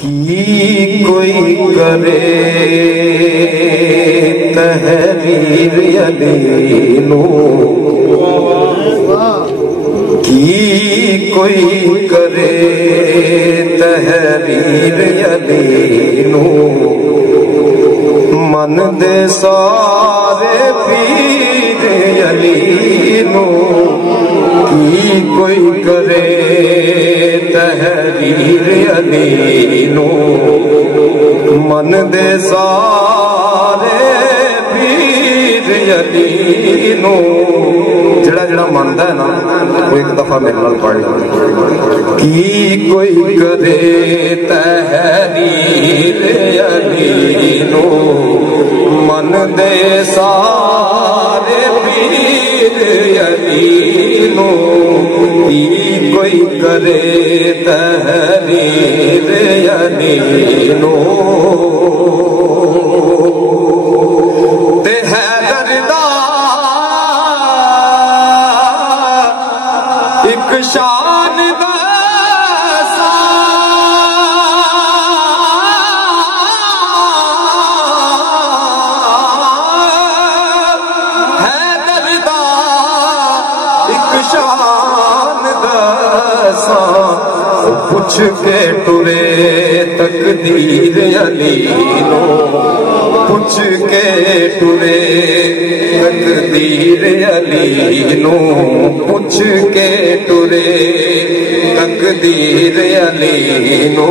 کی کوئی کرے تحریر علی نو، کی کوئی کرے تحریر علی نو، من دے سارے پیر علی نو، کی کوئی کرے تحریر علی نو، من دے سارے پیر علی نو۔ جڑا جڑا مندا ہے نا وہ ایک دفعہ میرے نال پڑھ لے۔ کی کوئی کرے تحریر علی نو، من دے سارے پیر علی نو، کی کوئی کرے تحریر علی نو۔ تے حیدر دا ایک شان دا پوچھ کے ٹرے تقدیر علی نو، پوچھ کے ٹرے تقدیر علی نو، پوچھ کے ٹرے تقدیر علی نو،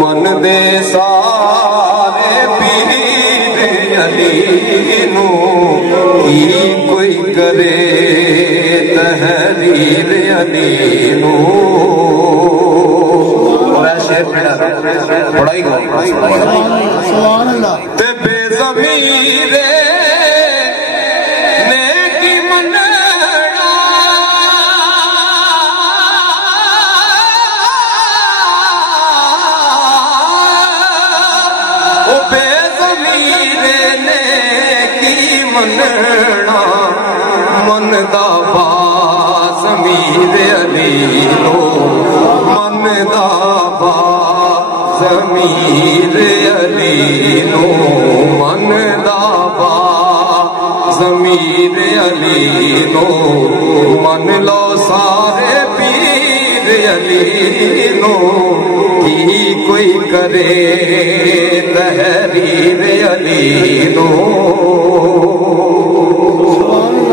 من دے سارے پیر علی نو، کی کوئی کرے تحریر علی نو۔ پڑھائی گا تے بے ضمیرے نیکی مننا، او بے ضمیرے نیکی مننا، من دا با ضمیر علی نو، من دا با ضمیر علی نو، من دا با ضمیر علی نو، من لو سارے پیر علی نو، کی کوئی کرے تحریر علی نو۔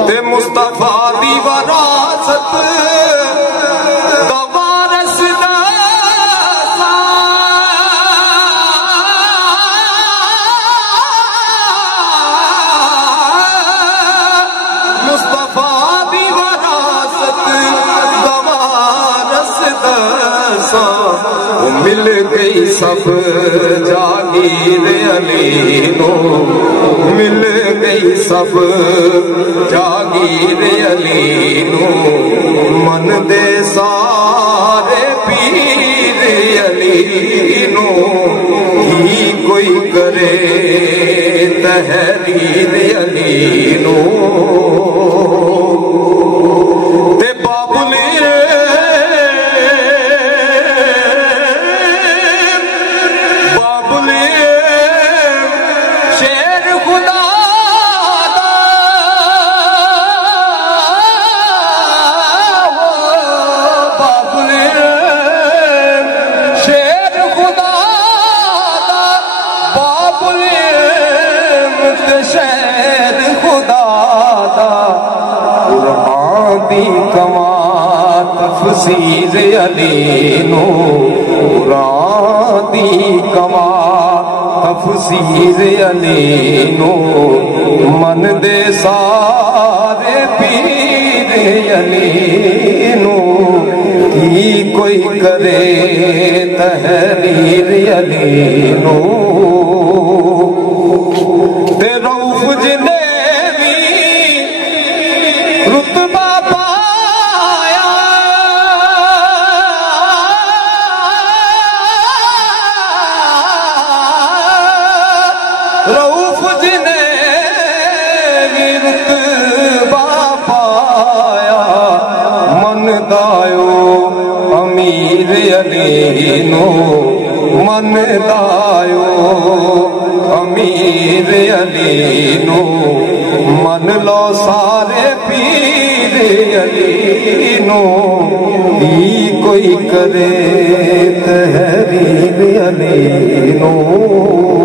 تے مصطفیٰ دی وراثت مل گئی سب جاگیر علی نو، مل گئی سب جاگیر علی نو، من دے سارے پیر علی نو، کی کوئی کرے تحریر علی نو۔ تے بابلے تفسیر علی نو، قرآن دی کما تفسیر علی نو، من دے سارے پیر علی نو، کی کوئی کرے تحریر علی نو۔ تے روف جنے بھی رتبہ من دایو امیر علی نو من لو سارے پیر علی نو ای کوئی کرے تحریر علی نو